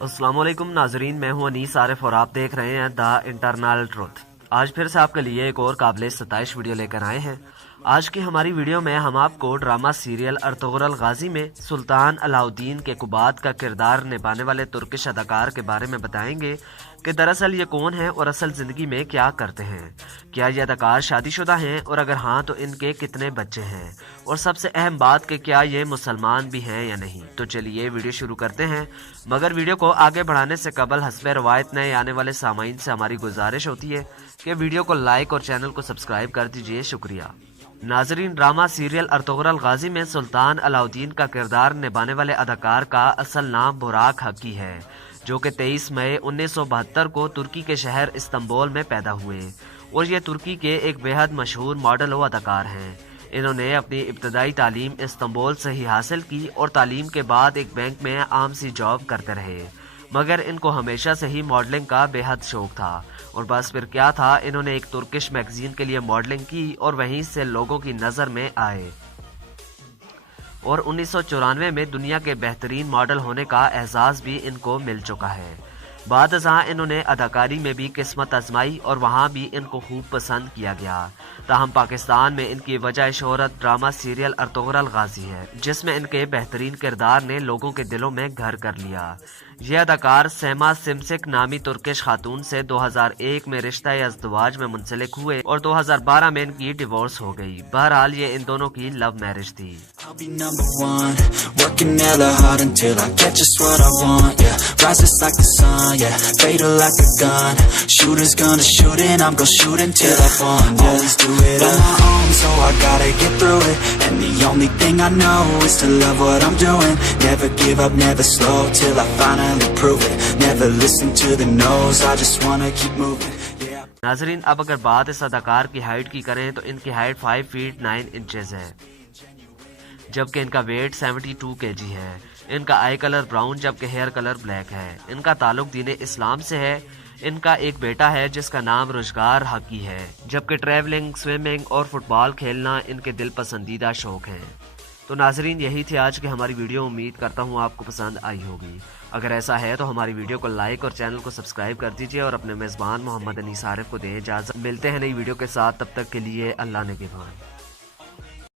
السلام علیکم ناظرین، میں ہوں انیس عارف اور آپ دیکھ رہے ہیں دا انٹرنل ٹروتھ۔ آج پھر سے آپ کے لیے ایک اور قابل ستائش ویڈیو لے کر آئے ہیں۔ آج کی ہماری ویڈیو میں ہم آپ کو ڈرامہ سیریل ارطغرل غازی میں سلطان علاء الدین کیقوباد کا کردار نبھانے والے ترکش اداکار کے بارے میں بتائیں گے کہ دراصل یہ کون ہیں اور اصل زندگی میں کیا کرتے ہیں، کیا یہ اداکار شادی شدہ ہیں اور اگر ہاں تو ان کے کتنے بچے ہیں، اور سب سے اہم بات کہ کیا یہ مسلمان بھی ہیں یا نہیں۔ تو چلیے ویڈیو شروع کرتے ہیں، مگر ویڈیو کو آگے بڑھانے سے قبل حسب روایت نئے آنے والے سامعین سے ہماری گزارش ہوتی ہے کہ ویڈیو کو لائک اور چینل کو سبسکرائب کر دیجیے، شکریہ۔ ناظرین، ڈرامہ سیریل ارطغرل غازی میں سلطان علاء الدین کا کردار نبھانے والے اداکار کا اصل نام براق حقی ہے، جو کہ 23 مئی 1972 کو ترکی کے شہر استنبول میں پیدا ہوئے، اور یہ ترکی کے ایک بے حد مشہور ماڈل و اداکار ہیں۔ انہوں نے اپنی ابتدائی تعلیم استنبول سے ہی حاصل کی اور تعلیم کے بعد ایک بینک میں عام سی جاب کرتے رہے، مگر ان کو ہمیشہ سے ہی ماڈلنگ کا بے حد شوق تھا، اور بس پھر کیا تھا، انہوں نے ایک ترکش میگزین کے لیے ماڈلنگ کی اور وہیں سے لوگوں کی نظر میں آئے، اور 1994 میں دنیا کے بہترین ماڈل ہونے کا اعزاز بھی ان کو مل چکا ہے۔ بعد ازاں انہوں نے اداکاری میں بھی قسمت آزمائی اور وہاں بھی ان کو خوب پسند کیا گیا، تاہم پاکستان میں ان کی وجہ شہرت ڈرامہ سیریل ارطغرل غازی ہے، جس میں ان کے بہترین کردار نے لوگوں کے دلوں میں گھر کر لیا۔ یہ اداکار سیما سمسک نامی ترکش خاتون سے 2001 میں رشتہ ازدواج میں منسلک ہوئے اور 2012 میں ان کی ڈیورس ہو گئی۔ بہرحال یہ ان دونوں کی لو میرج تھی۔ ناظرین، اب اگر بات اس اداکار کی ہائٹ کی کریں تو ان کی ہائٹ 5 فیٹ 9 انچز ہے، جبکہ ان کا ویٹ 72 kg ہے۔ ان کا آئی کلر براؤن جبکہ ہیئر کلر بلیک ہے۔ ان کا تعلق دین اسلام سے ہے۔ ان کا ایک بیٹا ہے جس کا نام روزگار حقی ہے، جبکہ ٹریولنگ، سوئمنگ اور فٹ بال کھیلنا ان کے دل پسندیدہ شوق ہیں۔ تو ناظرین، یہی تھی آج کی ہماری ویڈیو، امید کرتا ہوں آپ کو پسند آئی ہوگی۔ اگر ایسا ہے تو ہماری ویڈیو کو لائک اور چینل کو سبسکرائب کر دیجیے اور اپنے میزبان محمد انیس عارف کو دیں اجازت۔ ملتے ہیں نئی ویڈیو کے ساتھ، تب تک کے لیے اللہ نگہبان۔